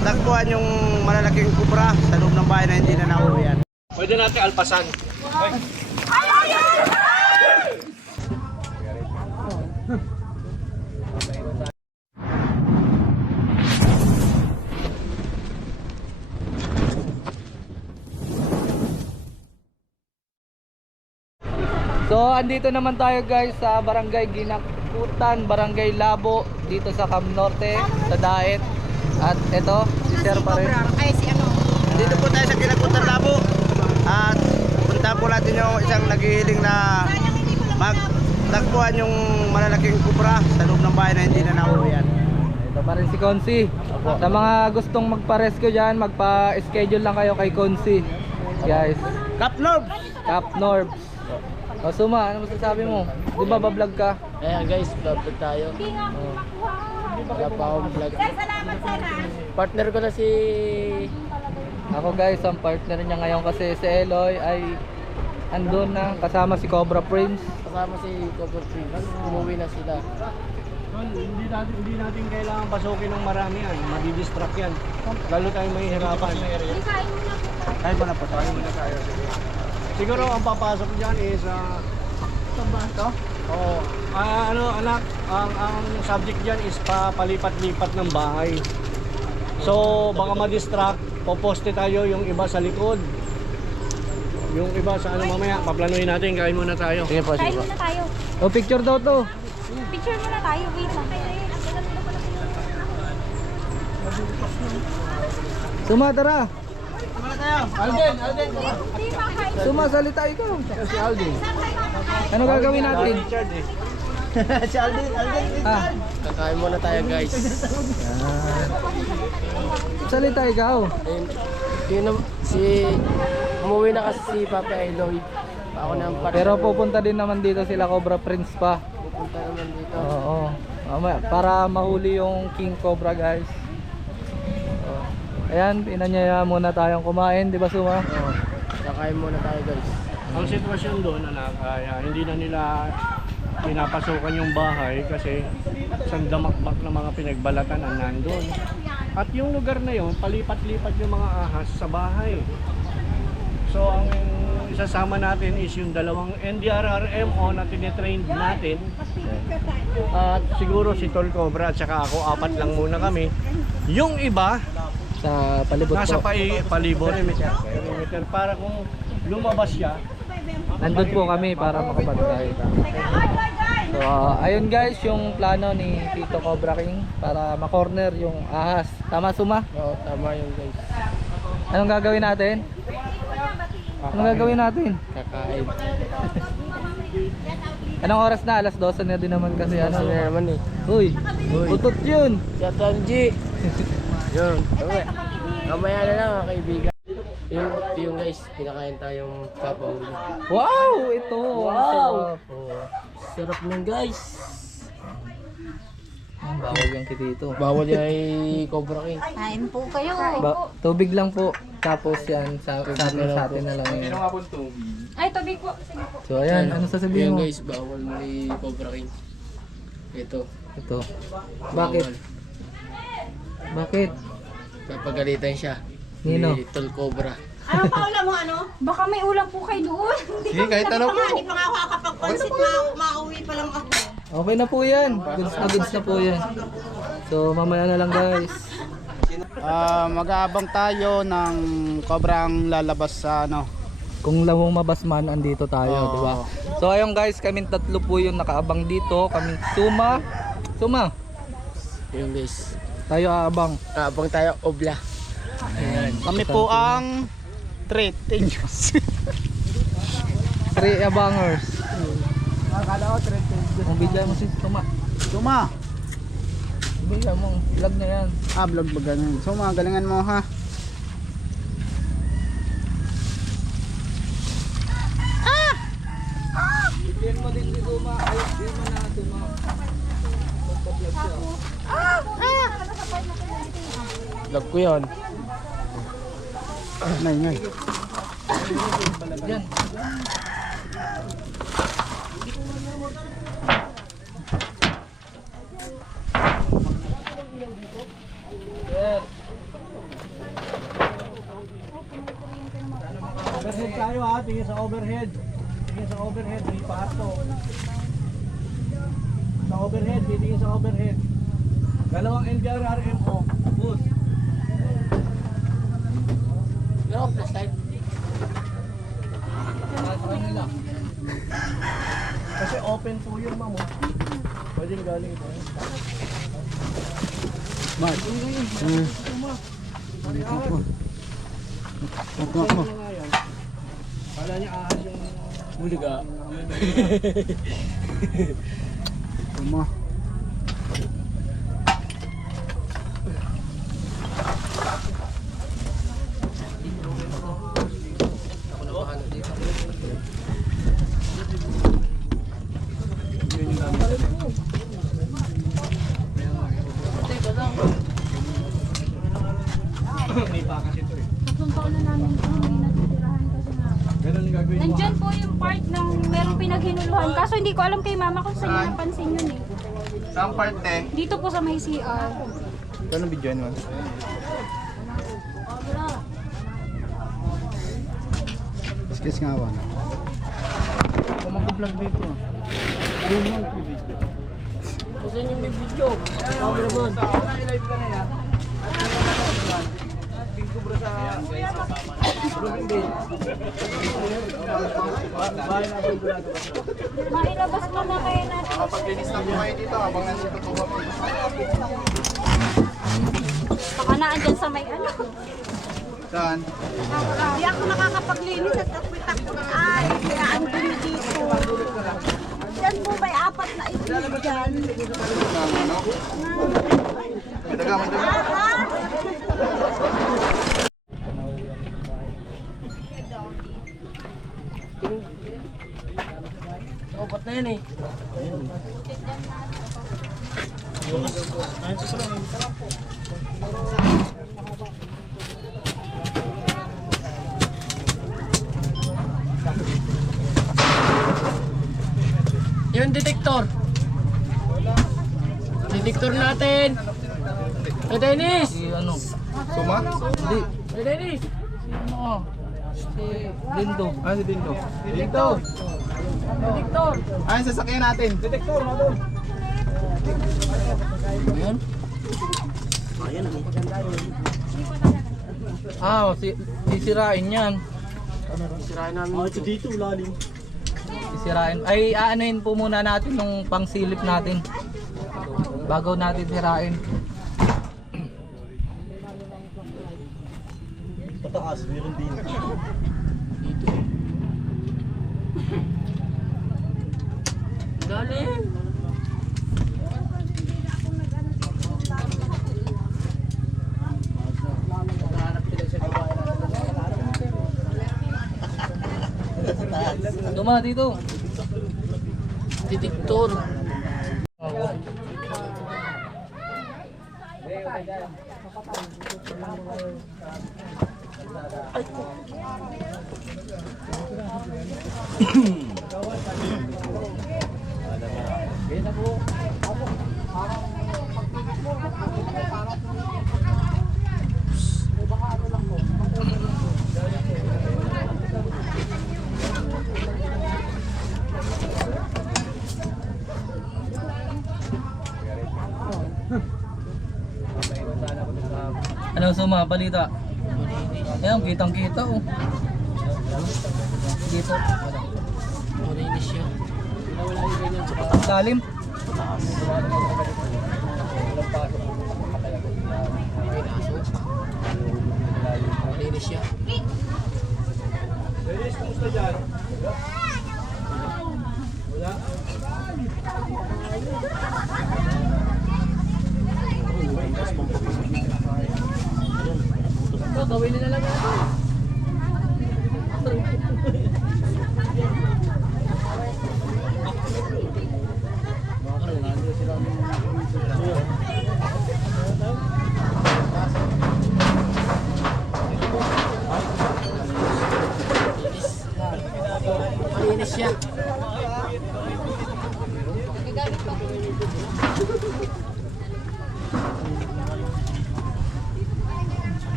tagpuan yung malalaking kubra sa loob ng bahay na hindi na nauwian. Pwede natin alpasan. Ay. So andito naman tayo guys sa Barangay Ginakutan, Barangay Labo, dito sa Cam Norte, sa Daet. At ito, si Sir pa rin. Ay, si ano? Dito po tayo sa Ginakutan Labo. At punta po natin yung isang naghihiling na magtagpuan yung malalaking kubra sa loob ng bahay na hindi na nauwian. Ito pa rin si Consi. Sa mga gustong magpa-rescue dyan, magpa-schedule lang kayo kay Consi. Guys, Cap Norb! Cap Norbs. O Suma, ano masasabi mo? Di ba ba-vlog ka? Ayan guys, vlog tayo. Wala pa akong vlog. Salamat sana. Partner ko na si... Ako guys, ang partner niya ngayon kasi si Eloy ay andun na kasama si Cobra Prince. Kasama si Cobra Prince. Umuwi na sila. Hindi natin kailangan pasukin ng marami yan. Madidistract yan. Lalo tayong mahihirapan. Kain mo na po. Tayo muna tayo. Siguro ang papasok dyan is... ito? Oo. Ano anak, ang subject dyan is papalipat-lipat ng bahay. So baka ma-distract, poposte tayo yung iba sa likod. Yung iba sa ano mamaya, paplanuhin natin, kain muna tayo. Sige po, Kain muna tayo. O picture daw to. Picture muna tayo. Wait lang. Suma, tara. Alden! Suma, salita ikaw. Si Alden. Ano gagawin natin? Si Alden! Ah, kakain muna tayo guys. salita ikaw. Ayun, yun na, umuwi na kasi si Papa Eloy. Ako na ang partner. Pero pupunta din naman dito sila Cobra Prince pa. Pupunta naman dito. Oo. Mamaya, para mahuli yung King Cobra guys. Oo. Ayan, inanyaya muna tayong kumain, di ba Suma? Oo, kakain muna tayo guys. Ang sitwasyon doon, anak, ay hindi na nila pinapasukan yung bahay kasi isang damakbak na mga pinagbalatan ang nandun. At yung lugar na yun, palipat-lipat yung mga ahas sa bahay. So ang isasama natin is yung dalawang NDRRMO na tinitrain natin. At siguro si Tol Cobra at saka ako, apat lang muna kami. Yung iba, Sa palibot nasa po. palibot. Perimeter. Para kung lumabas siya, Nandun po kami para makapagkay. So, ayun guys, yung plano ni Tito Cobra King para ma-corner yung ahas. Tama Suma? Oo, tama yun guys. Anong gagawin natin? Anong gagawin natin? Kakain. Anong oras na? Alas 12 na din naman kasi ano. Ano na naman eh. Uy, utot yun. Si Atanji. Yun. Mamaya na lang mga kaibigan. Yung guys, pinakain tayong papahuli. Wow, ito. Wow. Oh. Sarap nun guys. Bawal yung kitito. Bawal yan ay Cobra King. Kain po kayo. Tubig lang po. Tapos yan, sa atin na lang yun. Ay, tubig po. Sige po. So ayan, ano sasabihin Ayan mo? guys, bawal ni Cobra King. Ito. Ito. Bakit? Bakit? Papagalitan siya. Nino? Ni Tol Cobra. Ano pa ulam mo ano? Baka may ulam po kayo doon. Sige, kahit ano po. Hindi pa nga ako kakapagpansit mauwi pa lang ako. Okay na po yan. Goods na po yan. So mamaya na lang guys. Mag-aabang tayo ng kobrang lalabas sa ano. Kung lumabas man, andito tayo, Oo. di ba? So ayun guys, kaming tatlo po yung nakaabang dito. Kaming Suma. Suma, Yung guys. tayo aabang. Abang tayo, obla. Ayan. Kami po ang treat. Three abangers. Akala ko treat. Ang bigyan mo si Suma. Suma. Bigyan mo, vlog na yan. Vlog ba ganun? Suma, galingan mo ha. Bigyan mo din si Suma. Ayos, bigyan mo na Suma. Pagpa-vlog siya. Vlog ko yun. Ngay. Yan. Yes. tayo ha, tingin sa overhead. Tingin sa overhead, may pato. Sa overhead, tingin sa overhead. Dalawang NDRRMO, boost. Pero, plus type. Kasi open po yung mamo. Pwedeng galing po. Kala niya ahas yung... Huli ka. May pakas ito eh. Tatlong taon na namin ito, hindi natitirahan kasi nga. Ganun yung gagawin mo. Nandyan po yung part ng merong pinaghinuluhan. Kaso hindi ko alam kay mama kung saan niya napansin yun eh. Saan parte? Dito po sa may CR. Anong video mo? Kiss nga ako. Kung mag-vlog dito. Kasi yung may video. Okay naman. I-live ka na yan. Mailabas mo na kayo natin. Paglinis ng buhay dito habang nandito po kami. Baka na andyan sa may ano. Saan? Hindi ako nakakapaglinis at takot ay. Kaya ang dumi dito. Yan po may apat na itlog dyan. Opat na yan eh. Yung detector. Detector natin. Hey Dennis! Si ano? Suma? Hindi. Hey Dennis! Ano? Si Lindo. Ah, si Dinto. Dinto! Detector! Ah, yung sasakyan natin. Detektor na doon. Ayan. Sisirain yan. Sirain namin ito. Dito, lalim. Sisirain. Ay, aanuhin po muna natin nung pangsilip natin. Bago natin sirain. Pataas, meron din. Galing! Duma dito. Detector. Ano Suma, balita? Ayan, kitang kita oh. Dito. Malinis siya. Lalim. Malinis siya. Dennis, kumusta dyan? Wala? Ito, gawin nila lang natin. Malinis siya.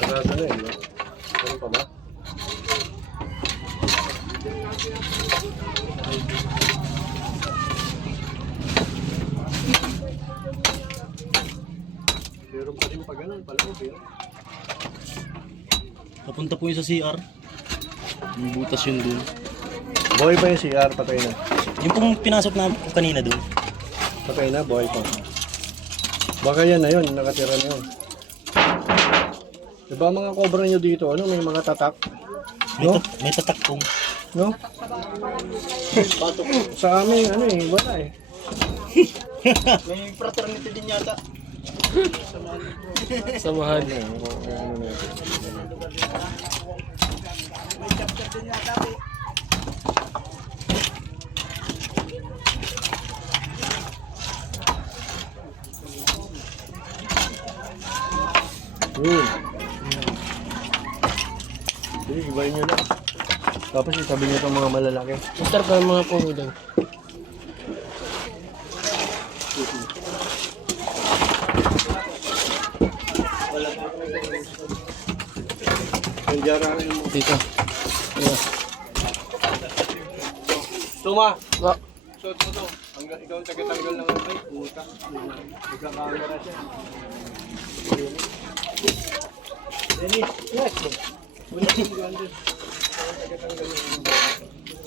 Sarado na yun, no? Ano pa ba? Meron pa rin pa ganun pala, pero Papunta po yun sa CR. Yung butas yun dun. buhay pa yung CR, patay na. Yung pong pinasok na kanina dun. Patay na, buhay pa. Baka yan na yun, nakatira na yun. Diba mga cobra nyo dito, ano, may mga tatak? No? May tatak pong. No? Sa amin, ano eh, wala eh. May fraternity din yata. Samahan. Sige, ibayin nyo na. Tapos itabi nyo itong mga malalaki. Masarap pa ang mga pungo doon. Nandiyan rin mo. Dito. Tuma! Wa. Shot mo to. Hanggang ikaw ang tagatanggal ng ay, puta. Nagkakamera siya. Dennis, yes. Wala ko yung ganda. Tagatanggal ng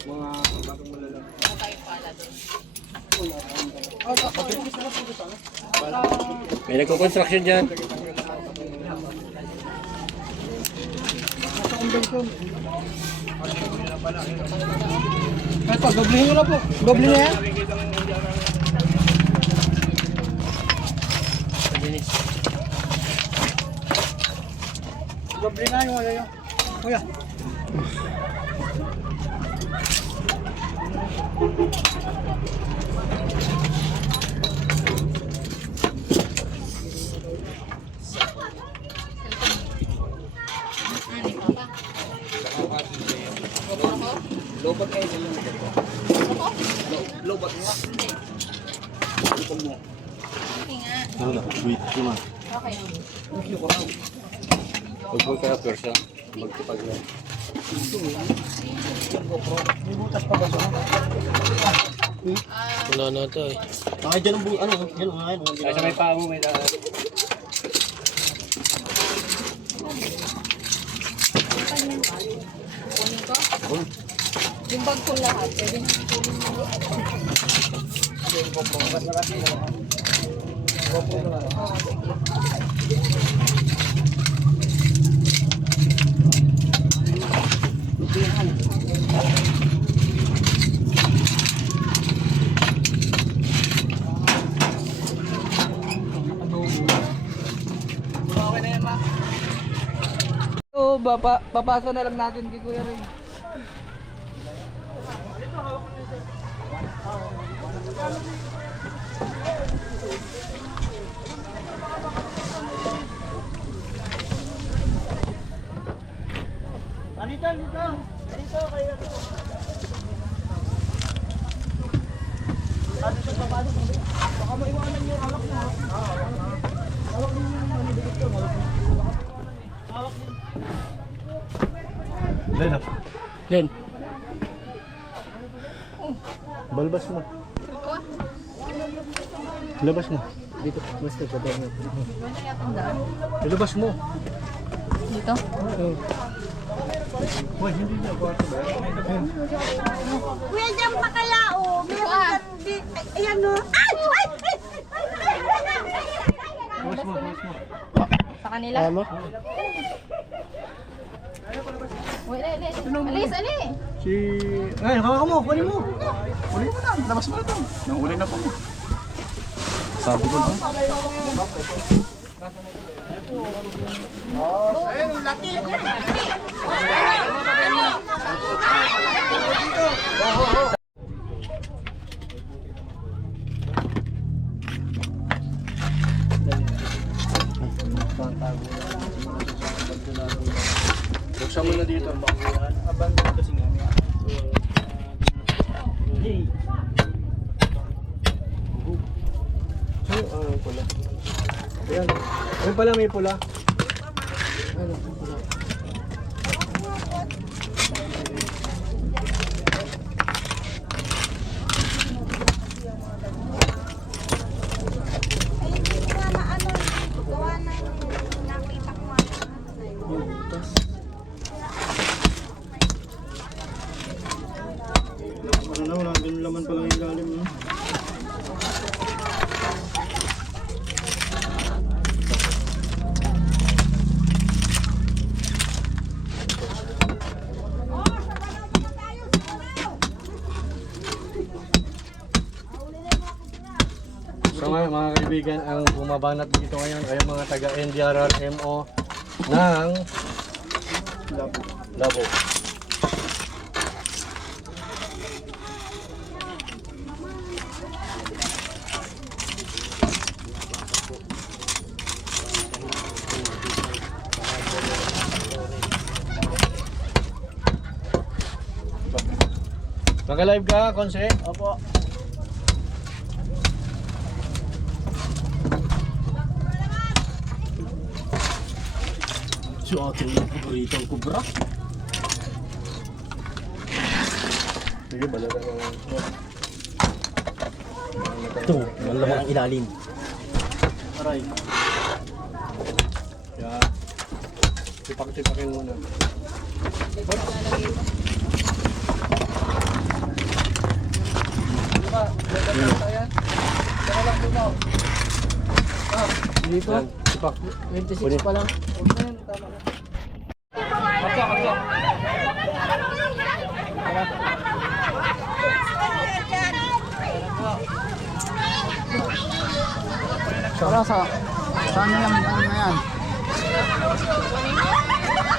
mga batang malalaki. May nagko-construction dyan. Ito, doblihin nyo na po. Doble na yan. Doble na yung ano yun. Kuya. Lobat kayo sa yung lobat mo. Ipon mo. Ano na? Wait, Tuma. Huwag mo kaya persa. Magkipag na. May butas pa ba ito? Wala na ito eh. Ay, dyan ang ano, yan ang ano. Ay, sa may paa mo may daan. Yung bag ko lahat, pwede na. So, papasa na lang natin kay Kuya Ray. Len, Len. balbas mo. Labas mo. Dito. Basta ka doon. Ilabas mo. Dito? Hoy, hindi na. Kwarto ba? Kuya, dyan pa kaya, oh. Meron di. Ayan, oh. Ay! Ay! Labas mo, labas mo. Sa kanila? Kaya mo? Uy, alis, alis. Si... Ay, hawakan mo. Kunin mo. Kunin mo na. Labas mo na ito. Nahuli na po. Sabi ko na. Buksan mo na dito ang bangkuhan. Abang kasi nga. Ang pula. Ayan. Ayun pala may pula. Ay, hindi ko nga na ano, gawa na nakita ko nga. Ano na, wala ganun laman pala yung galim, no? So ngayon mga kaibigan, ang bumabanat dito ngayon ay mga taga NDRRMO ng Labo. Naka-live ka, Konse? Opo. Si ating paboritong kubra. Sige, balatan mo. Ito, malamang ang ilalim. Aray. Yeah. Tipak-tipakin muna. Hindi po. Yan, tipak. 26 pa lang. Para sa saan na lang ano na yan?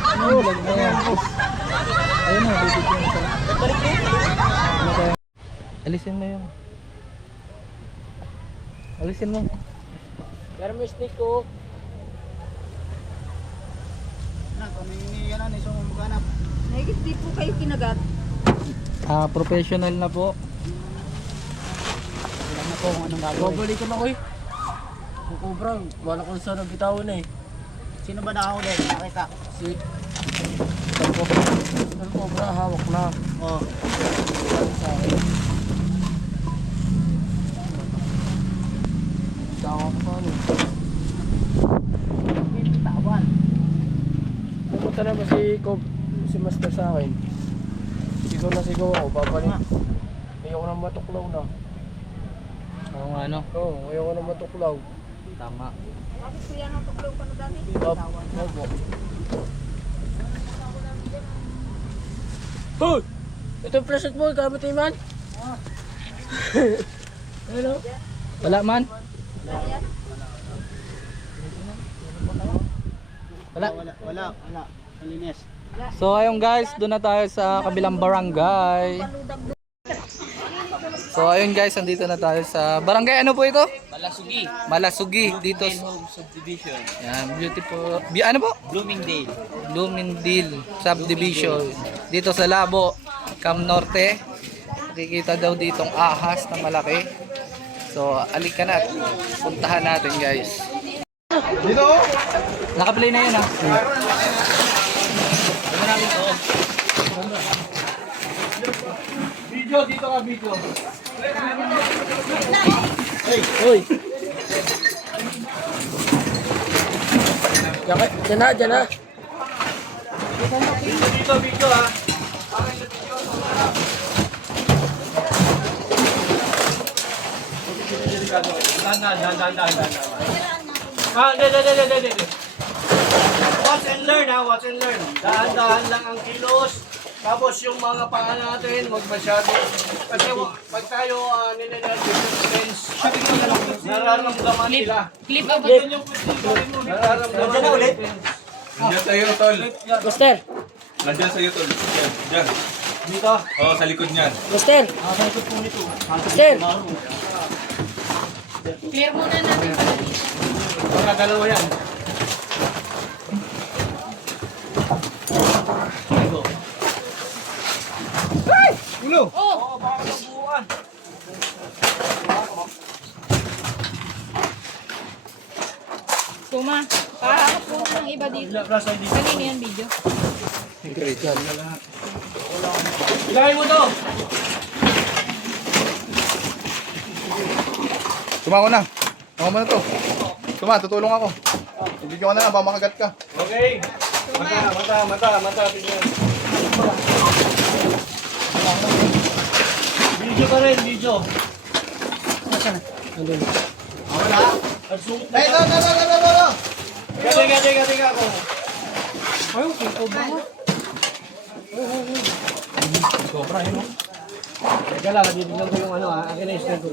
Ano lag na yan? Ayun na, bibigyan mo pala. Alisin mo yung. Alisin mo. Pero may stick ko. Nagit di po kayo kinagat. Professional na po. Babalikan ako eh. Kukubra, wala ko saan ang bitawan eh. Sino ba nakahuli? Nakita. Si... Saan Cobra, hawak na. Oh. Sa akin. Tawa ko pa ano. Tawan. Pumunta naman si Master sa akin. Sigaw na sigaw ako, babalik. Ayoko na matuklaw na. Oo nga ano. Oo, ayoko na matuklaw. Tama. Bakit kuya nang tuklaw pa na dami? Opo. Hoy! Ito yung flashlight mo, gamit mo man. Ano? Wala man? Wala. Wala. Malinis. So ayun guys, doon na tayo sa kabilang barangay. So ayun guys, andito na tayo sa barangay, ano po ito? Malasugi. Malasugi dito. Home Subdivision. Yan, beautiful. Ano po? Bloomingdale. Bloomingdale Subdivision. Dito sa Labo, Cam Norte. Nakikita daw ditong ahas na malaki. So alika na. Puntahan natin guys. Dito. Naka-play na yan ah. Video, dito ka video. Hoy! Diyan na, diyan na. Dito, video ha. Hindi. Watch and learn ha, watch and learn. Dahan-dahan lang ang kilos. Tapos yung mga paa natin, huwag masyado. Kasi pag tayo nire-defense, nararamdaman nila. Nararamdaman na ulit. Nandiyan sa'yo, tol. Master! Nandiyan sa'yo, tol. Yan, dyan. Dito. Oo, sa likod niyan. Master! Master! Clear muna natin pala dito. Pagkagalaw yan. Ulo! Oo, baka magbuuan. Tuma, kaharap po ng iba dito. Kanina yan video. Ilagay mo to! Tuma ko na. Tuma mo na to. Tuma, tutulong ako. Ibigyan ko na lang, baka makagat ka. Okay. Mata. Bigyan. Video ka rin, video. Wala. Ito. Gati ako. Ayun, ito ba? Teka lang, titignan ko yung ano ha. Akin na i-stand ko.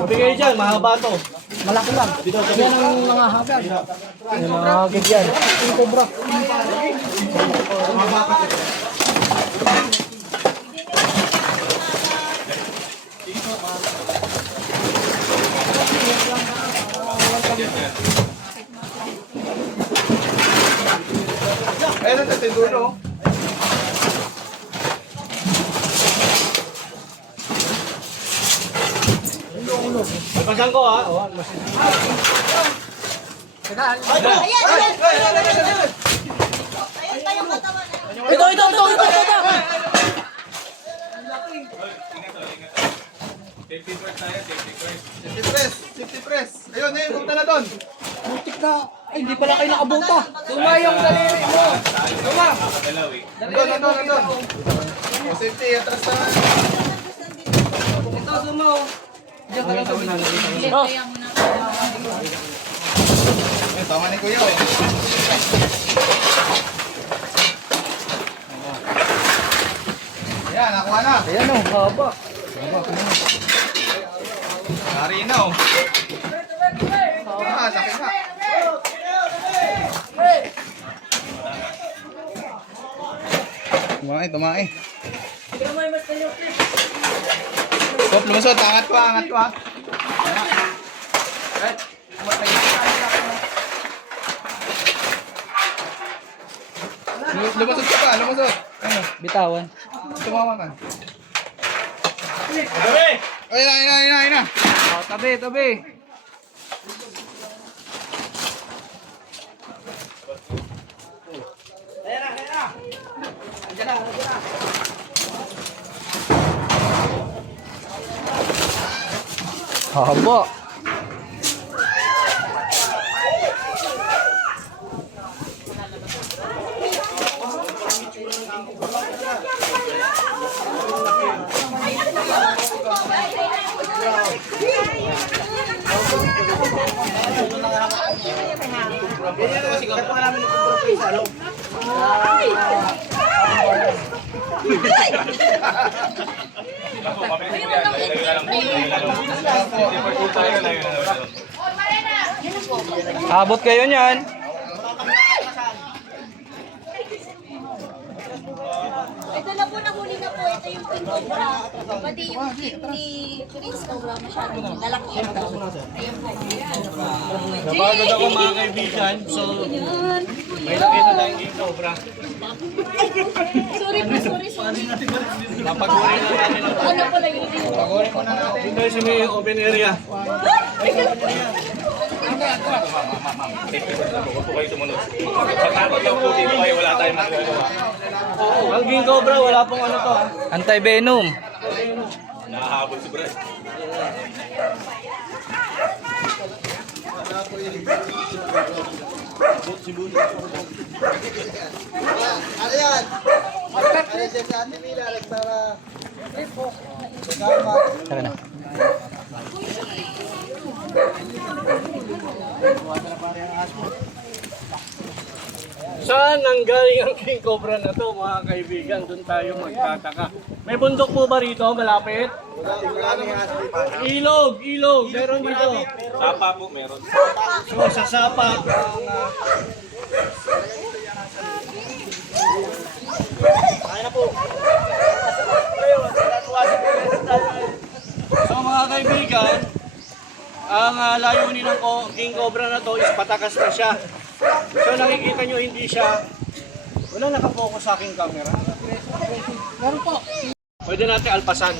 Mabigay dyan, mahaba to. Malaki lang. Dito, Yan ang mga hagad. Yan ang hagad yan. Yung cobra. Ayun, ito, dulo. Pasan ko ha. Oh, Safety first tayo, safety first. Safety press. Ayun, punta na doon. Butik ka. Ay, hindi pala kayo nakabuta. Tuma yung daliri mo. Tuma. Nakadalaw eh. Doon. O, safety, atras na. Ito, Tuma. Diyan ka lang sa binalo. Ayun, tama ni Kuya. Ayan, nakuha na. Ayan o, haba. Nari na, oh. Laki na. Tumae. Stop, lumusot. Angat ko, ha. Lumusot ka pa, lumusot. Ayun, Bitawan. tumawa ka. Gabi! Ayun na. Oh, tabi. Haba. Ako, mabilis ko yan. Safety first tayo na yun. Abot kayo niyan. Ito na po, nahuli na po. Ito yung king cobra. Pati yung king ni Chris Cobra masyadong lalaki ito. Ayun po. Napagod ako mga kaibigan, so may nakita tayong king cobra. Sorry. Napaguri na namin ang Ano pala yun? dito sa may open area. Huwag po kayo sumunod. Pagkakot lang po dito kayo, wala tayong magagawa. Ang king cobra, wala pong ano to ha. Anti-venom. Nakahabol si Brad. Tara na. Saan nanggaling ang king cobra na to mga kaibigan? Doon tayo magtataka. May bundok po ba rito malapit? Ilog. Meron dito. Sapa po, meron. So sa Sapa. So mga kaibigan, ang layunin ng king cobra na to is patakas na siya. So nakikita nyo hindi siya, wala nakapokus sa aking camera. Meron po. Pwede natin alpasan.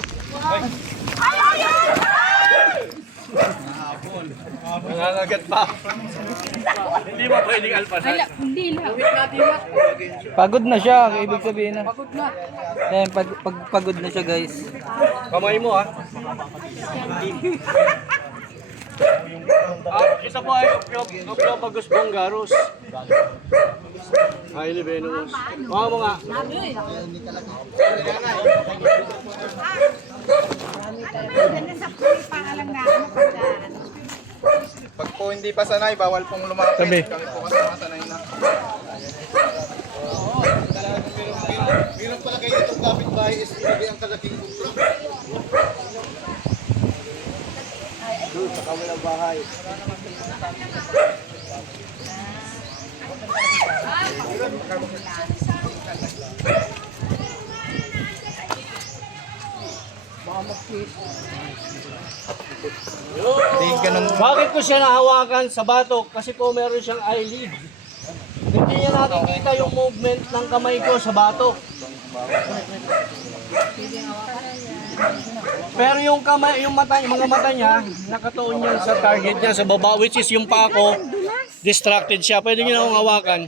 Nangangagat pa. Hindi mo pwedeng alpasan. Hindi lang. Pagod na siya, ibig sabihin na. Pagod na. Ayan, pagod na siya guys. Kamay mo ha. Isa po ay Ophiophagus bungarus. Highly venomous. Mga mo nga. Pag po hindi pa sanay, bawal pong lumapit. Sabi. Kami po kasi masanay na. Meron pala kayo itong kapitbahay is sabi ang kalaking kupra. Doon sa kabilang bahay. Bakit ko siya nahawakan sa batok? Kasi po meron siyang eyelid. Hindi niya natin kita yung movement ng kamay ko sa batok. Pero yung kamay, yung mata, yung mga mata niya, nakatuon yan sa target niya sa baba, which is yung paa ko. Distracted siya. Pwede niyo na akong hawakan.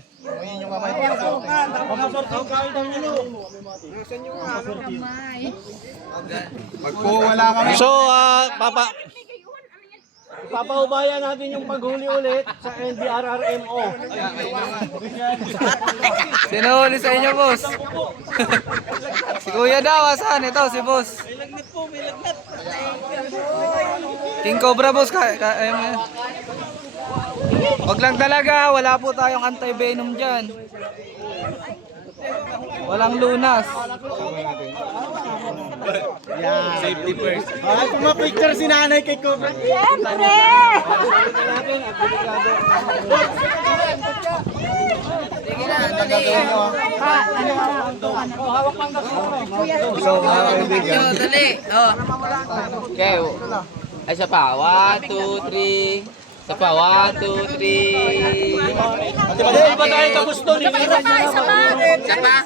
Pag po wala kami. So, papaubaya natin yung paghuli ulit sa NDRRMO. Sino huli sa inyo, boss? Si Kuya daw, asan? Ito, si boss. King Cobra, boss. Ayaw mo yan. Wag lang talaga, wala po tayong anti-venom dyan. Walang lunas. Safety first. Ay, pumapicture si nanay kay Cobra. Siyempre! Dali. Okay. Ay, isa pa. 1, 2, 3. Isa pa. 1, 2, 3. Hindi ba tayo kagusto? Isa pa!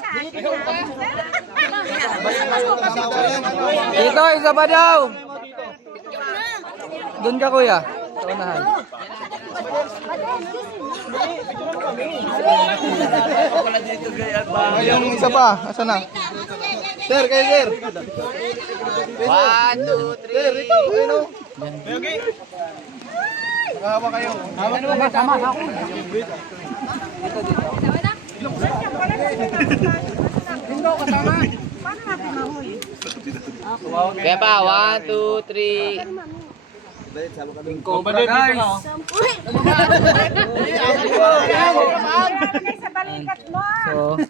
Dito, isa pa daw. Doon ka, kuya. Sa unahan. Yung isa pa, asa na? Sir, kayo sir. 1, 2, 3. Sir, ito, ayun o. Nakahawa kayo. Kaya pa, 1, 2, 3. Cobra guys. Sa balikat mo! So,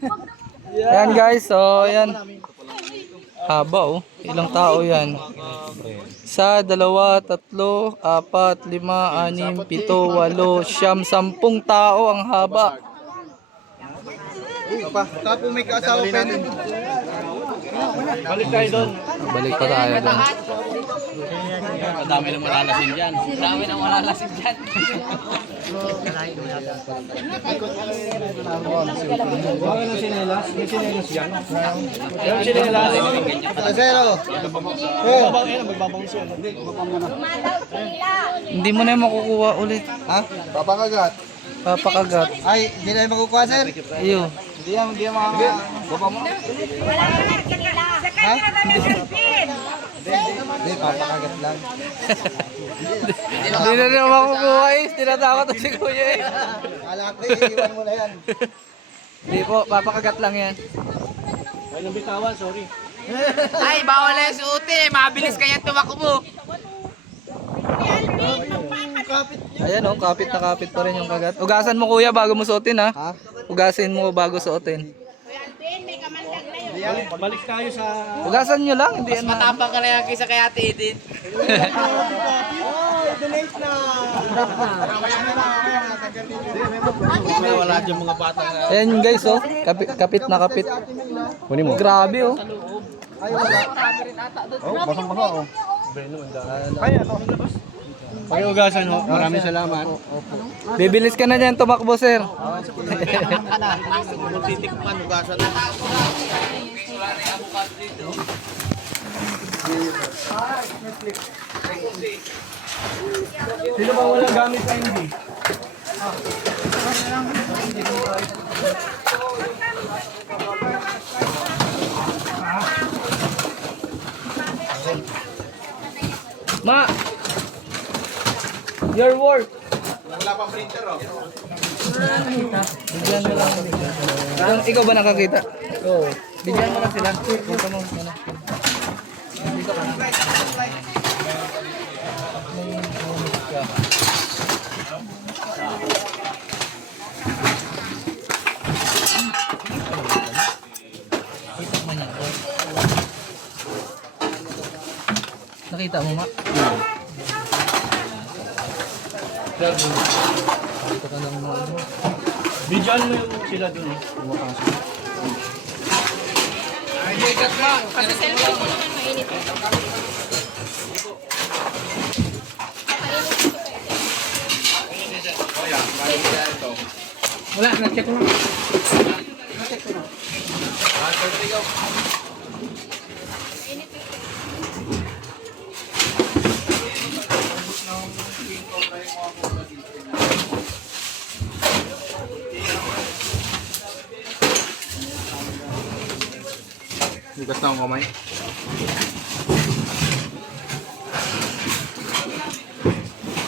yan guys. So, yan. Haba oh. Ilang tao yan? 1, 2, 3, 4, 5, 6, 7, 8, 9, 10, 10 tao ang haba. Baka po may kaasawa pwede. Balik tayo doon. Balik pa tayo doon. Madami nang malalasin dyan. Dami nang malalasin dyan. Baka ng sinelas. May sinelas dyan. Yung sinelas. Zero. Magbabangon siya. Hindi mo na yung makukuha ulit. Ha? Papakagat. Papakagat. Ay, hindi na yung makukuha, sir. Iyo. Hindi yan mga baba mo. Wala ka na kanila! Sa kanya na lang salpin! Hindi, papakagat lang. Hindi na rin makukuha eh. Tinatakot na si kuya eh. Kala ko, iiwan mo na yan. Hindi po, papakagat lang yan. Ay, nabitawan, sorry. Ay, bawal na yung suotin eh. Mabilis kaya tumakbo. Ayan oh, kapit na kapit pa rin yung kagat. Ugasan mo kuya bago mo suotin ha. Ugasin mo bago suotin. Balik tayo sa... Ugasan nyo lang, hindi yan na. Matapang ka na yan kaysa kay Ate Edith. Wala dyan mga bata na. Ayan guys oh, kapit na kapit. Kunin mo. Grabe oh. Basang-basa oh. Pakiugasan ho. Maraming salamat. Bibilis ka na dyan tumakbo sir. Titikman, ugasan na. Sino ba walang gamit sa hindi? Ma! Your work! Wala pang printer oh. Bigyan mo lang. Ikaw ba nakakita? Oo. Bigyan mo lang sila. Punta mo. Ano? Dito ka na. Nakita mo, Ma? Dito ka lang mo. Bidyan mo yung sila dun. Kasi cellphone mo naman mainit. Wala, na-check mo. Bukas na akong kamay.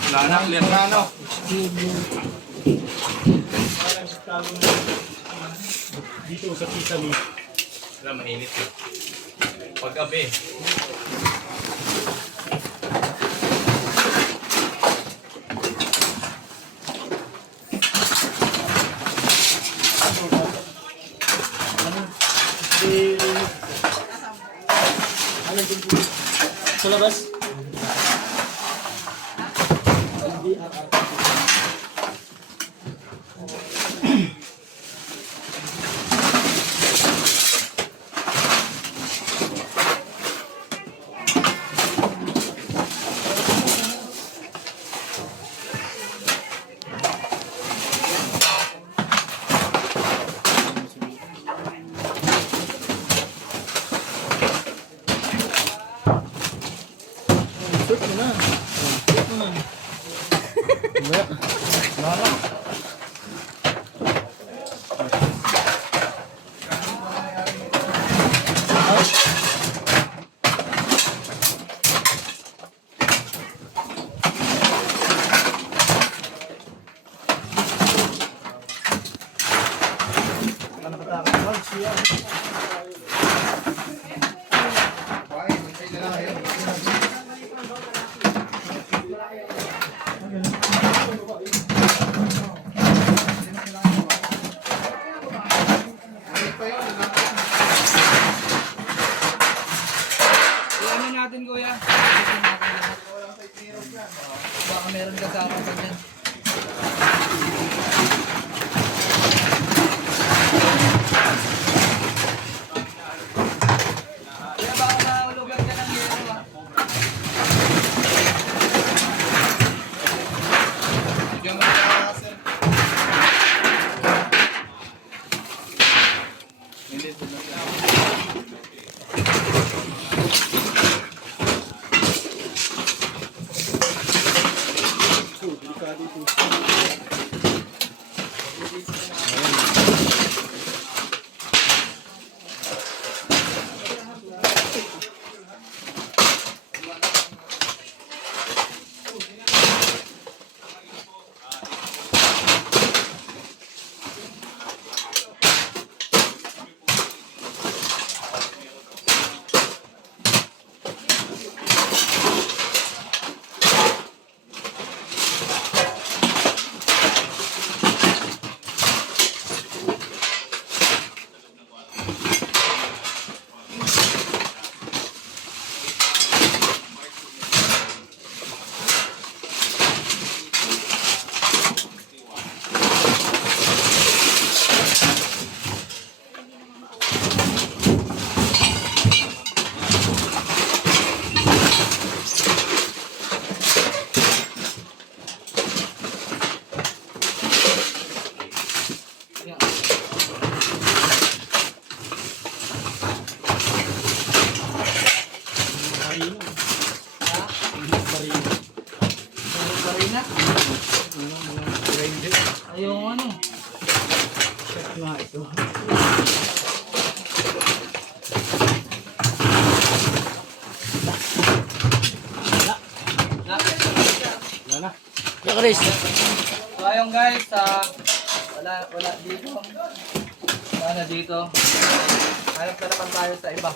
Wala na, clear na ano. Dito sa Kisame. Wala, mainit. Paggabi. Sa labas? Ano natin, kuya? Baka meron kasama pa dyan. Kuya, baka nahulugan ka ng yero, ah. na. Ayaw ano. Nga ito. Wala na. So ayun guys, wala dito. Wala dito. Hanap na naman tayo sa iba.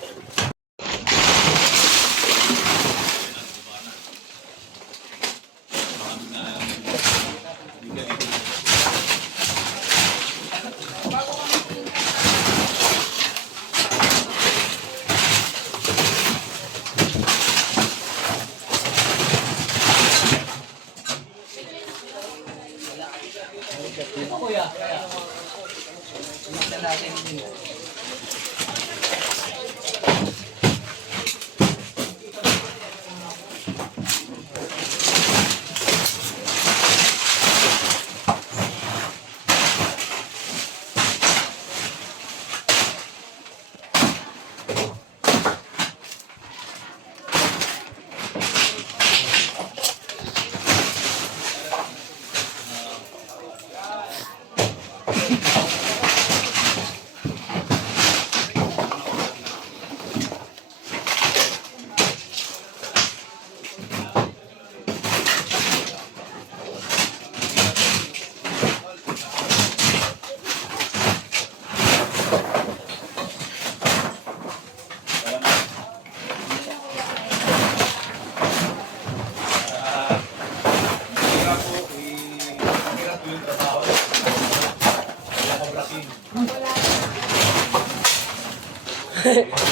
Kuya, tingnan natin din.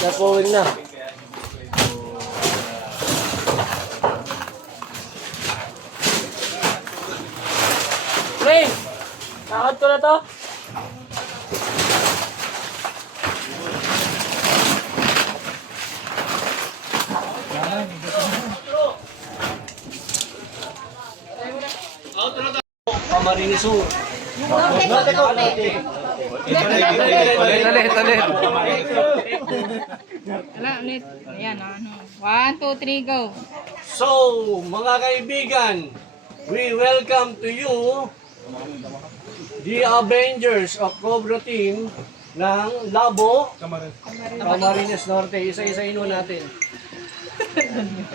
Napawin na. Pre! Kakad ko na to? Camarines Sur. Talit. Wala, ulit. Ayan, ano. 1, 2, 3, go. So, mga kaibigan, we welcome to you the Avengers of Cobra Team ng Labo, Camarines Norte. Isa-isa ino natin.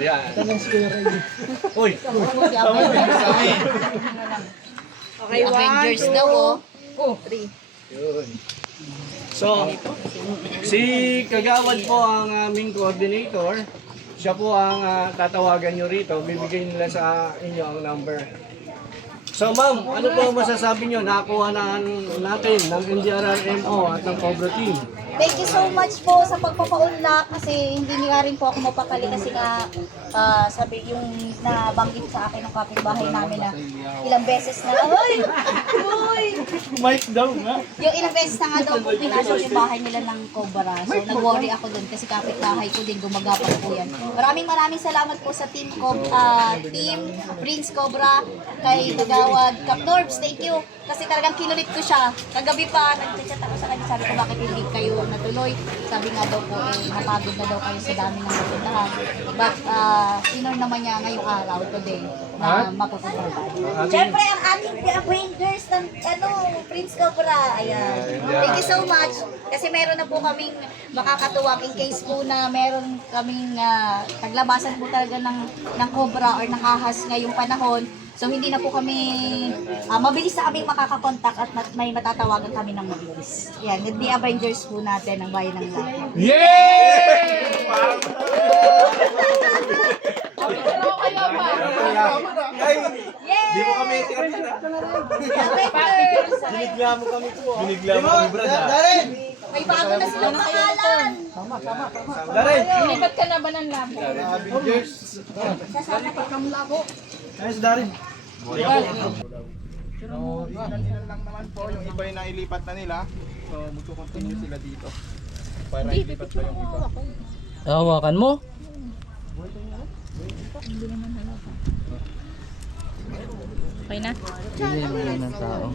Ayan. Uy, Okay, Avengers daw, oh. 3. so, si Kagawad po ang aming coordinator. Siya po ang tatawagan nyo rito. Bibigay nila sa inyo ang number. So ma'am, ano po ang masasabi nyo? Nakakuha na natin ng NDRRMO at ng Cobra Team. Thank you so much po sa pagpapaunlak kasi hindi nga rin po ako mapakali kasi nga sabi yung nabanggit sa akin ng kapitbahay namin na ilang beses na Mike daw nga. yung ilang beses na nga daw po pinasok yung bahay nila ng Cobra. So nag-worry ako dun kasi kapitbahay ko din gumagapang po yan. Maraming salamat po sa team team Prince Cobra kay Kagawad Cap Norbs. Thank you. Kasi talagang kinulit ko siya. Kagabi pa, nag-chat ako sa kanya. Sabi ko, bakit hindi kayo natuloy? Sabi nga daw po, napagod na daw kayo sa dami ng napuntahan. But, sinor naman niya ngayong araw, today, na mapupunta. Siyempre, ang ating Avengers ng Prince Cobra. Ayan. Thank you so much. Kasi meron na po kaming makakatuwang in case po na meron kaming taglabasan po talaga ng Cobra or ng ahas ngayong panahon. So hindi na po kami, mabilis na kami makakakontak at may matatawagan kami ng mabilis. Yan, the Avengers po natin ng Bayan ng Labo. Di mo kami Binigla mo kami po. Binigla mo kami, brad. Darin! May bago na silang pangalan. Darin! Lumipat ka na ba ng labo? Avengers. Sasalipat ng Labo. Ayos, Darin. So, ilan lang naman po. Yung iba yung nailipat na nila. So, magkukontinue sila dito. Para ilipat pa yung iba. Hawakan mo. Okay na? Hindi naman ng tao.